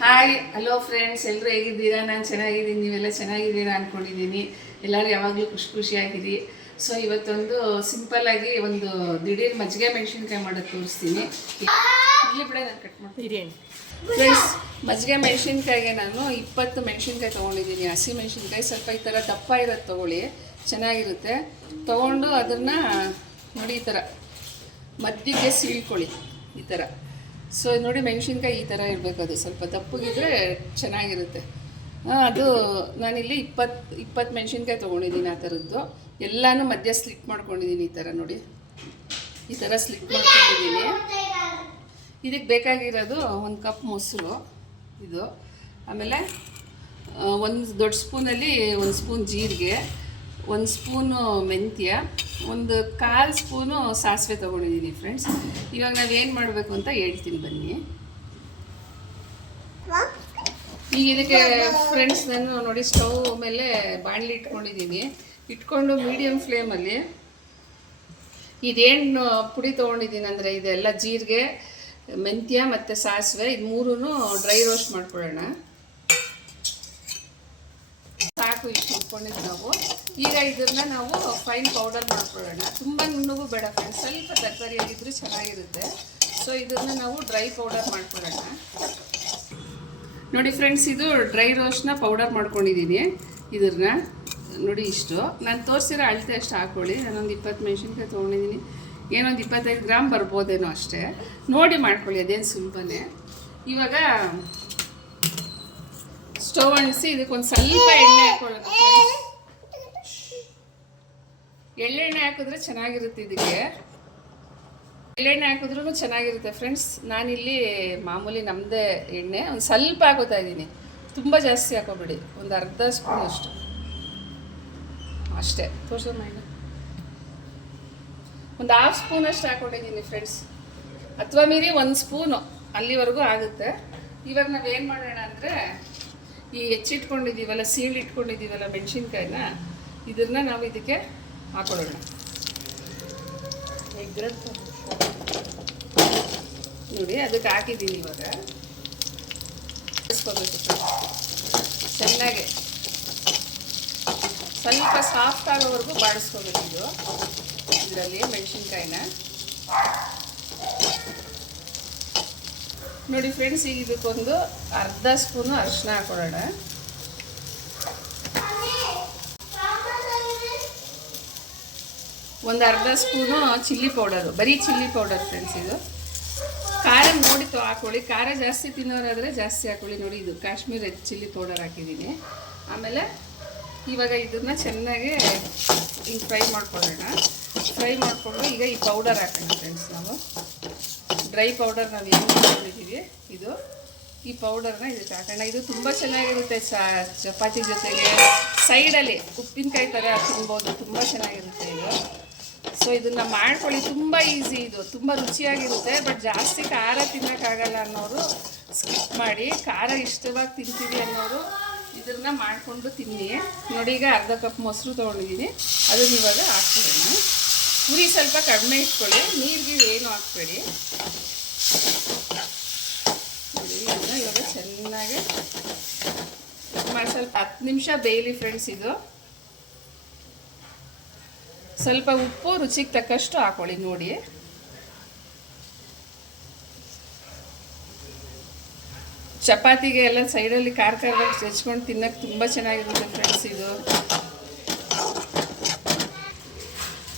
Hi hello friends ಎಲ್ಲರೂ ಹೇಗಿದ್ದೀರಾ? ನಾನು ಚೆನ್ನಾಗಿದ್ದೀನಿ ನೀವೆಲ್ಲ ಚೆನ್ನಾಗಿದ್ದೀರಾ ಅಂದ್ಕೊಂಡಿದ್ದೀನಿ ಎಲ್ಲರೂ ಯಾವಾಗಲೂ ಖುಷಿ ಖುಷಿಯಾಗಿರಿ. ಸೊ ಇವತ್ತೊಂದು ಸಿಂಪಲ್ಲಾಗಿ ಒಂದು ದಿಢೀರ್ ಮಜ್ಜಿಗೆ ಮೆಣಸಿನ್ಕಾಯಿ ಮಾಡೋದು ತೋರಿಸ್ತೀನಿ. ಇಲ್ಲಿ ಬಿಡ ನಾನು ಕಟ್ ಮಾಡ್ತೀನಿ. ಫ್ರೆಂಡ್ಸ್ ಮಜ್ಜಿಗೆ ಮೆಣಸಿನ್ಕಾಯಿಗೆ ನಾನು ಇಪ್ಪತ್ತು ಮೆಣಸಿನ್ಕಾಯಿ ತೊಗೊಂಡಿದ್ದೀನಿ. ಹಸಿ ಮೆಣಸಿನ್ಕಾಯಿ ಸ್ವಲ್ಪ ಈ ಥರ ದಪ್ಪ ಇರೋದು ತೊಗೊಳ್ಳಿ. ಚೆನ್ನಾಗಿರುತ್ತೆ. ತೊಗೊಂಡು ಅದನ್ನು ನೋಡಿ ಈ ಥರ ಮದ್ದಿಗೆ ಸೀಳ್ಕೊಳ್ಳಿ ಈ ಥರ. ಸೊ ನೋಡಿ ಮೆಣಸಿನ್ಕಾಯಿ ಈ ಥರ ಇರಬೇಕು ಅದು. ಸ್ವಲ್ಪ ದಪ್ಪಗಿದ್ರೆ ಚೆನ್ನಾಗಿರುತ್ತೆ. ಅದು ನಾನಿಲ್ಲಿ ಇಪ್ಪತ್ತು ಇಪ್ಪತ್ತು ಮೆಣಸಿನ್ಕಾಯಿ ತೊಗೊಂಡಿದ್ದೀನಿ ಆ ಥರದ್ದು. ಎಲ್ಲನೂ ಮಧ್ಯ ಸ್ಲಿಪ್ ಮಾಡ್ಕೊಂಡಿದ್ದೀನಿ ಈ ಥರ ನೋಡಿ. ಈ ಥರ ಸ್ಲಿಪ್ ಮಾಡ್ಕೊಂಡಿದ್ದೀನಿ. ಇದಕ್ಕೆ ಬೇಕಾಗಿರೋದು ಒಂದು ಕಪ್ ಮೊಸರು, ಇದು. ಆಮೇಲೆ ಒಂದು ದೊಡ್ಡ ಸ್ಪೂನಲ್ಲಿ ಒಂದು ಸ್ಪೂನ್ ಜೀರಿಗೆ ಒಂದು ಸ್ಪೂನು ಮೆಂತ್ಯ, ಒಂದು ಕಾಲು ಸ್ಪೂನು ಸಾಸಿವೆ ತೊಗೊಂಡಿದ್ದೀನಿ ಫ್ರೆಂಡ್ಸ್ ಇವಾಗ ಏನು ಮಾಡಬೇಕು ಅಂತ ಹೇಳ್ತೀನಿ ಬನ್ನಿ. ಈಗ ಇದಕ್ಕೆ ಫ್ರೆಂಡ್ಸ್ ನಾನು ನೋಡಿ ಸ್ಟವ್ ಮೇಲೆ ಬಾಣಲಿ ಇಟ್ಕೊಂಡಿದ್ದೀನಿ. ಇಟ್ಕೊಂಡು ಮೀಡಿಯಮ್ ಫ್ಲೇಮಲ್ಲಿ ಇದೇನು ಪುಡಿ ತೊಗೊಂಡಿದ್ದೀನಿ ಅಂದರೆ ಇದೆಲ್ಲ ಜೀರಿಗೆ, ಮೆಂತ್ಯ ಮತ್ತು ಸಾಸಿವೆ, ಇದು ಮೂರೂ ಡ್ರೈ ರೋಸ್ಟ್ ಮಾಡ್ಕೊಳ್ಳೋಣ. ಸಾಕು, ಇಷ್ಟು ಇಟ್ಕೊಂಡಿದ್ದು ನಾವು. ಈಗ ಇದನ್ನ ನಾವು ಫೈನ್ ಪೌಡರ್ ಮಾಡ್ಕೊಳ್ಳೋಣ. ತುಂಬ ನುಣ್ಣಗೂ ಬೇಡ ಫ್ರೆಂಡ್ಸ್ ಸ್ವಲ್ಪ ತರಕಾರಿಯಾಗಿದ್ರೂ ಚೆನ್ನಾಗಿರುತ್ತೆ. ಸೊ ಇದನ್ನು ನಾವು ಡ್ರೈ ಪೌಡರ್ ಮಾಡ್ಕೊಳ್ಳೋಣ. ನೋಡಿ ಫ್ರೆಂಡ್ಸ್ ಇದು ಡ್ರೈ ರೋಸ್ಟ್ನ ಪೌಡರ್ ಮಾಡ್ಕೊಂಡಿದ್ದೀನಿ. ಇದನ್ನ ನೋಡಿ ಇಷ್ಟು. ನಾನು ತೋರಿಸಿರೋ ಅಳತೆ ಅಷ್ಟು ಹಾಕ್ಕೊಳ್ಳಿ ನಾನೊಂದು ಇಪ್ಪತ್ತು ಮೆಣಸಿನ್ಕಾಯಿ ತೊಗೊಂಡಿದ್ದೀನಿ ಏನೊಂದು ಇಪ್ಪತ್ತೈದು ಗ್ರಾಮ್ ಬರ್ಬೋದೇನೋ ಅಷ್ಟೇ. ನೋಡಿ ಮಾಡ್ಕೊಳ್ಳಿ, ಅದೇನು ಸುಲಭನೇ. ಇವಾಗ ಸ್ಟವ್ ಅಣಿಸಿ ಇದಕ್ಕೊಂದು ಸ್ವಲ್ಪ ಎಣ್ಣೆ ಹಾಕೊಳ್ಳೋದು ಎಳ್ಳೆಣ್ಣೆ ಹಾಕಿದ್ರೆ ಚೆನ್ನಾಗಿರುತ್ತೆ ಇದಕ್ಕೆ. ಎಳ್ಳೆಣ್ಣೆ ಹಾಕಿದ್ರೂ ಚೆನ್ನಾಗಿರುತ್ತೆ ಫ್ರೆಂಡ್ಸ್ ನಾನಿಲ್ಲಿ ಮಾಮೂಲಿ ನಮ್ಮದೇ ಎಣ್ಣೆ ಒಂದು ಸ್ವಲ್ಪ ಹಾಕೋತಾ ಇದ್ದೀನಿ. ತುಂಬ ಜಾಸ್ತಿ ಹಾಕೋಬೇಡಿ ಒಂದು ಅರ್ಧ ಸ್ಪೂನ್ ಅಷ್ಟು. ಅಷ್ಟೇ. ತೋರಿಸೋ ಮಾಡಿ ಒಂದು ಹಾಫ್ ಸ್ಪೂನ್ ಅಷ್ಟು ಹಾಕೊಂಡಿದ್ದೀನಿ ಫ್ರೆಂಡ್ಸ್ ಅಥವಾ ಮೀರಿ ಒಂದು ಸ್ಪೂನು ಅಲ್ಲಿವರೆಗೂ ಆಗುತ್ತೆ. ಇವಾಗ ನಾವೇನು ಮಾಡೋಣ ಅಂದರೆ ಈ ಹೆಚ್ಚಿಟ್ಕೊಂಡಿದ್ದೀವಲ್ಲ ಸೀಳು ಇಟ್ಕೊಂಡಿದ್ದೀವಲ್ಲ ಮೆಣಸಿನ್ಕಾಯಿನ ಇದನ್ನ ನಾವು ಇದಕ್ಕೆ ಹಾಕೊಳ್ಳೋಣ. ನೋಡಿ ಅದಕ್ಕೆ ಹಾಕಿದ್ದೀನಿ ಇವಾಗ. ಚೆನ್ನಾಗಿ ಚೆನ್ನಾಗೆ. ಸ್ವಲ್ಪ ಸಾಫ್ಟ್ ಆಗೋವರೆಗೂ ಬಾಡಿಸ್ಕೋಬೇಕು ಇದು. ಇದರಲ್ಲಿ ಮೆಣಸಿನ್ಕಾಯಿನ. ನೋಡಿ ಫ್ರೆಂಡ್ಸ್ ಈಗ ಇದಕ್ಕೊಂದು ಅರ್ಧ ಸ್ಪೂನು ಅರಿಶಿನ ಹಾಕೊಳ್ಳೋಣ. ಒಂದು ಅರ್ಧ ಸ್ಪೂನು ಚಿಲ್ಲಿ ಪೌಡರು, ಬರೀ ಚಿಲ್ಲಿ ಪೌಡರ್ ಫ್ರೆಂಡ್ಸ್ ಇದು. ಖಾರ ನೋಡಿತು ಹಾಕೊಳ್ಳಿ, ಖಾರ ಜಾಸ್ತಿ ತಿನ್ನೋರಾದರೆ ಜಾಸ್ತಿ ಹಾಕೊಳ್ಳಿ ನೋಡಿ, ಇದು ಕಾಶ್ಮೀರ್ ರೆಡ್ ಚಿಲ್ಲಿ ಪೌಡರ್ ಹಾಕಿದ್ದೀನಿ. ಆಮೇಲೆ ಇವಾಗ ಇದನ್ನು ಚೆನ್ನಾಗಿ ಹಿಂಗೆ ಫ್ರೈ ಮಾಡ್ಕೊಳ್ಳೋಣ. ಫ್ರೈ ಮಾಡಿಕೊಂಡು ಈಗ ಈ ಪೌಡರ್ ಹಾಕೋಣ ಫ್ರೆಂಡ್ಸ್ ನಾವು. ಡ್ರೈ ಪೌಡರ್ ನಾವು ಏನು ಮಾಡ್ಕೊಂಡಿದ್ದೀವಿ ಇದು ಈ ಪೌಡರ್ನ ಇದಕ್ಕೆ ಹಾಕೋಣ. ಇದು ತುಂಬ ಚೆನ್ನಾಗಿರುತ್ತೆ ಚಪಾತಿ ಜೊತೆಗೆ. ಸೈಡಲ್ಲಿ ಉಪ್ಪಿನಕಾಯಿ ಥರ ತಿನ್ಬೋದು, ತುಂಬ ಚೆನ್ನಾಗಿರುತ್ತೆ ಇದು. ಸೊ ಇದನ್ನು ಮಾಡ್ಕೊಳ್ಳಿ. ತುಂಬ ಈಸಿ ಇದು. ತುಂಬ ರುಚಿಯಾಗಿರುತ್ತೆ. ಬಟ್ ಜಾಸ್ತಿ ಖಾರ ತಿನ್ನೋಕ್ಕಾಗಲ್ಲ ಅನ್ನೋರು ಸ್ಕಿಪ್ ಮಾಡಿ. ಖಾರ ಇಷ್ಟವಾಗಿ ತಿಂತೀವಿ ಅನ್ನೋರು ಇದನ್ನ ಮಾಡಿಕೊಂಡು ತಿನ್ನಿ. ನೋಡಿ, ಈಗ ಅರ್ಧ ಕಪ್ ಮೊಸರು ತೊಗೊಂಡಿದ್ದೀನಿ. ಅದನ್ನ ಇವಾಗ ಹಾಕ್ಕೊಳ್ಳೋಣ. ಉರಿ ಸ್ವಲ್ಪ ಕಡಿಮೆ ಇಟ್ಕೊಳ್ಳಿ. ನೀರಿಗೆ ಏನು ಹಾಕ್ಬೇಡಿ. ಇವಾಗ ಚೆನ್ನಾಗಿ ಸ್ವಲ್ಪ ಹತ್ತು ನಿಮಿಷ ಬೇಯಲಿ ಫ್ರೆಂಡ್ಸ್ ಇದು. ಸ್ವಲ್ಪ ಉಪ್ಪು, ರುಚಿಗೆ ತಕ್ಕಷ್ಟು ಹಾಕೊಳ್ಳಿ, ನೋಡಿ. ಚಪಾತಿಗೆ ಎಲ್ಲ ಸೈಡಲ್ಲಿ ಖಾರ ಖಾರವಾಗಿ ಹೆಚ್ಕೊಂಡು ತಿನ್ನಕ್ಕೆ ತುಂಬ ಚೆನ್ನಾಗಿರುತ್ತೆ ಫ್ರೆಂಡ್ಸ್ ಇದು.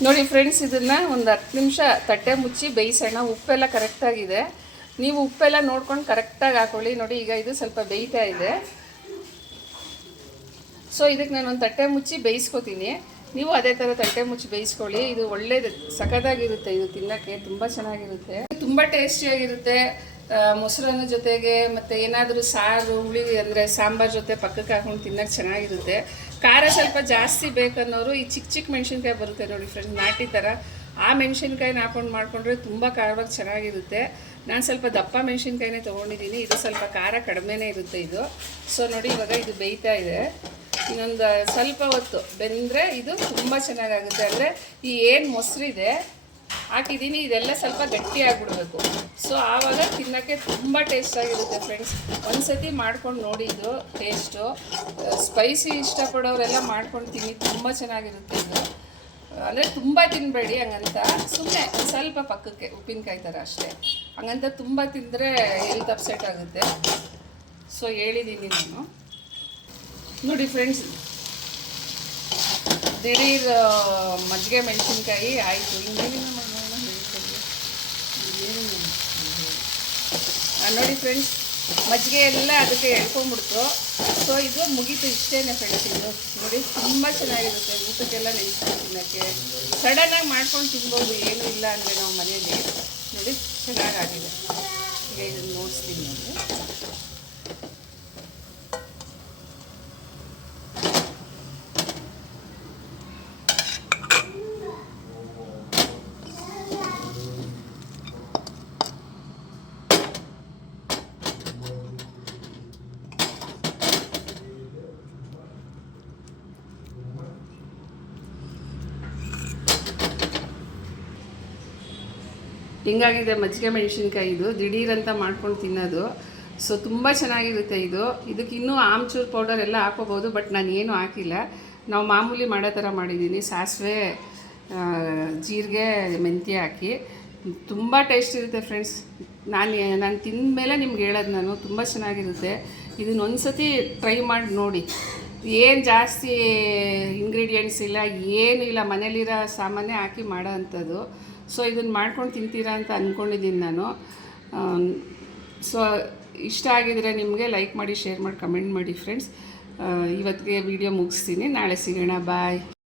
ನೋಡಿ ಫ್ರೆಂಡ್ಸ್, ಇದನ್ನು ಒಂದು ಹತ್ತು ನಿಮಿಷ ತಟ್ಟೆ ಮುಚ್ಚಿ ಬೇಯಿಸೋಣ. ಉಪ್ಪೆಲ್ಲ ಕರೆಕ್ಟಾಗಿದೆ. ನೀವು ಉಪ್ಪೆಲ್ಲ ನೋಡ್ಕೊಂಡು ಕರೆಕ್ಟಾಗಿ ಹಾಕೊಳ್ಳಿ. ನೋಡಿ, ಈಗ ಇದು ಸ್ವಲ್ಪ ಬೇಯ್ತಾ ಇದೆ. ಸೊ ಇದಕ್ಕೆ ನಾನು ಒಂದು ತಟ್ಟೆ ಮುಚ್ಚಿ ಬೇಯಿಸ್ಕೊತೀನಿ. ನೀವು ಅದೇ ಥರ ತಟ್ಟೆ ಮುಚ್ಚಿ ಬೇಯಿಸ್ಕೊಳ್ಳಿ. ಇದು ಒಳ್ಳೇದು, ಸಖತ್ತಾಗಿರುತ್ತೆ. ಇದು ತಿನ್ನೋಕ್ಕೆ ತುಂಬ ಚೆನ್ನಾಗಿರುತ್ತೆ. ತುಂಬ ಟೇಸ್ಟಿಯಾಗಿರುತ್ತೆ ಮೊಸರನ್ನ ಜೊತೆಗೆ ಮತ್ತು ಏನಾದರೂ ಸಾರು, ಹುಳಿ ಅಂದರೆ ಸಾಂಬಾರ್ ಜೊತೆ ಪಕ್ಕಕ್ಕೆ ಹಾಕೊಂಡು ತಿನ್ನಕ್ಕೆ ಚೆನ್ನಾಗಿರುತ್ತೆ. ಖಾರ ಸ್ವಲ್ಪ ಜಾಸ್ತಿ ಬೇಕನ್ನೋರು ಈ ಚಿಕ್ಕ ಚಿಕ್ಕ ಮೆಣಸಿನ್ಕಾಯಿ ಬರುತ್ತೆ ನೋಡಿ ಫ್ರೆಂಡ್ಸ್ ನಾಟಿ ಥರ ಆ ಮೆಣಸಿನ್ಕಾಯಿನ ಹಾಕೊಂಡು ಮಾಡಿಕೊಂಡ್ರೆ ತುಂಬ ಖಾರವಾಗಿ ಚೆನ್ನಾಗಿರುತ್ತೆ. ನಾನು ಸ್ವಲ್ಪ ದಪ್ಪ ಮೆಣಸಿನ್ಕಾಯಿನೇ ತೊಗೊಂಡಿದ್ದೀನಿ ಇದು ಸ್ವಲ್ಪ ಖಾರ ಕಡಿಮೆನೇ ಇರುತ್ತೆ ಇದು. ಸೊ ನೋಡಿ ಇವಾಗ ಇದು ಬೇಯ್ತಾ ಇದೆ. ಇನ್ನೊಂದು ಸ್ವಲ್ಪ ಹೊತ್ತು ಬೆಂದರೆ ಇದು ತುಂಬ ಚೆನ್ನಾಗಾಗುತ್ತೆ. ಅಂದರೆ ಈ ಏನು ಮೊಸರಿದೆ ಹಾಕಿದ್ದೀನಿ ಇದೆಲ್ಲ ಸ್ವಲ್ಪ ಗಟ್ಟಿ ಆಗಿಬಿಡ್ಬೇಕು. ಸೊ ಆವಾಗ ತಿನ್ನೋಕ್ಕೆ ತುಂಬ ಟೇಸ್ಟಾಗಿರುತ್ತೆ ಫ್ರೆಂಡ್ಸ್ ಒಂದ್ಸತಿ ಮಾಡ್ಕೊಂಡು ನೋಡಿದ್ದು ಟೇಸ್ಟು ಸ್ಪೈಸಿ ಇಷ್ಟಪಡೋರೆಲ್ಲ ಮಾಡ್ಕೊಂಡು ತಿನ್ನಿ, ತುಂಬ ಚೆನ್ನಾಗಿರುತ್ತೆ ಇದು. ಅಂದರೆ ತುಂಬ ತಿನ್ನಬೇಡಿ ಹಂಗಂತ. ಸುಮ್ಮನೆ ಸ್ವಲ್ಪ ಪಕ್ಕಕ್ಕೆ, ಉಪ್ಪಿನಕಾಯಿ ಥರ ಅಷ್ಟೇ. ಹಂಗಂತ ತುಂಬ ತಿಂದರೆ ಹೆಲ್ತ್ ಅಪ್ಸೆಟ್ ಆಗುತ್ತೆ. ಸೊ ಹೇಳಿದ್ದೀನಿ ನಾನು. ನೋಡಿ ಫ್ರೆಂಡ್ಸ್ ದಿಢೀರ್ ಮಜ್ಜಿಗೆ ಮೆಣಸಿನ್ಕಾಯಿ ಆಯಿತು. ಇನ್ನೇನಿಲ್ಲ ಮಾಡೋಣ ನೋಡಿ ಫ್ರೆಂಡ್ಸ್ ಮಜ್ಜಿಗೆ ಎಲ್ಲ ಅದಕ್ಕೆ ಎಳ್ಕೊಂಬಿಡ್ತು ಸೊ ಇದು ಮುಗೀತು ಇಷ್ಟೇ ಫ್ರೆಂಡ್ಸ್ ಇದು. ನೋಡಿ, ತುಂಬ ಚೆನ್ನಾಗಿರುತ್ತೆ. ಊಟಕ್ಕೆಲ್ಲ ನೆನೆಸ್ಕೊಂಡು ತಿನ್ನೋಕ್ಕೆ. ಸಡನ್ನಾಗಿ ಮಾಡ್ಕೊಂಡು ತಿನ್ಬೋದು, ಏನೂ ಇಲ್ಲ ಅಂದರೆ ನಾವು ಮನೆಯಲ್ಲಿ. ನೋಡಿ, ಚೆನ್ನಾಗಾಗಿದೆ. ಈಗ ಇದನ್ನು ನೋಡಿಸ್ತೀನಿ ನೋಡಿ ಹಿಂಗಾಗಿದೆ, ಮಜ್ಜಿಗೆ ಮೆಣಸಿನ್ಕಾಯಿ ಇದು. ದಿಢೀರಂತ ಮಾಡ್ಕೊಂಡು ತಿನ್ನೋದು. ಸೊ ತುಂಬ ಚೆನ್ನಾಗಿರುತ್ತೆ ಇದು. ಇದಕ್ಕೆ ಇನ್ನೂ ಆಮ್ಚೂರ್ ಪೌಡರ್ ಎಲ್ಲ ಹಾಕೋಬೋದು ಬಟ್ ನಾನು ಏನೂ ಹಾಕಿಲ್ಲ. ನಾವು ಮಾಮೂಲಿ ಮಾಡೋ ಥರ ಮಾಡಿದ್ದೀನಿ. ಸಾಸಿವೆ ಜೀರಿಗೆ, ಮೆಂತ್ಯ ಹಾಕಿ. ತುಂಬ ಟೇಸ್ಟ್ ಇರುತ್ತೆ ಫ್ರೆಂಡ್ಸ್ ನಾನು ನಾನು ತಿಂದ ಮೇಲೆ ನಿಮ್ಗೆ ಹೇಳೋದು ನಾನು. ತುಂಬ ಚೆನ್ನಾಗಿರುತ್ತೆ. ಇದನ್ನ ಒಂದ್ಸತಿ ಟ್ರೈ ಮಾಡಿ ನೋಡಿ. ಏನು ಜಾಸ್ತಿ ಇಂಗ್ರೀಡಿಯೆಂಟ್ಸ್ ಇಲ್ಲ ಏನೂ ಇಲ್ಲ ಮನೇಲಿರೋ ಸಾಮಾನೇ ಹಾಕಿ ಮಾಡೋ ಅಂಥದ್ದು. ಸೊ ಇದನ್ನು ಮಾಡ್ಕೊಂಡು ತಿಂತೀರಾ ಅಂತ ಅಂದ್ಕೊಂಡಿದ್ದೀನಿ ನಾನು. ಸೊ ಇಷ್ಟ ಆಗಿದರೆ ನಿಮಗೆ ಲೈಕ್ ಮಾಡಿ ಶೇರ್ ಮಾಡಿ ಕಮೆಂಟ್ ಮಾಡಿ ಫ್ರೆಂಡ್ಸ್ ಇವತ್ತಿಗೆ ವಿಡಿಯೋ ಮುಗಿಸ್ತೀನಿ. ನಾಳೆ ಸಿಗೋಣ. ಬಾಯ್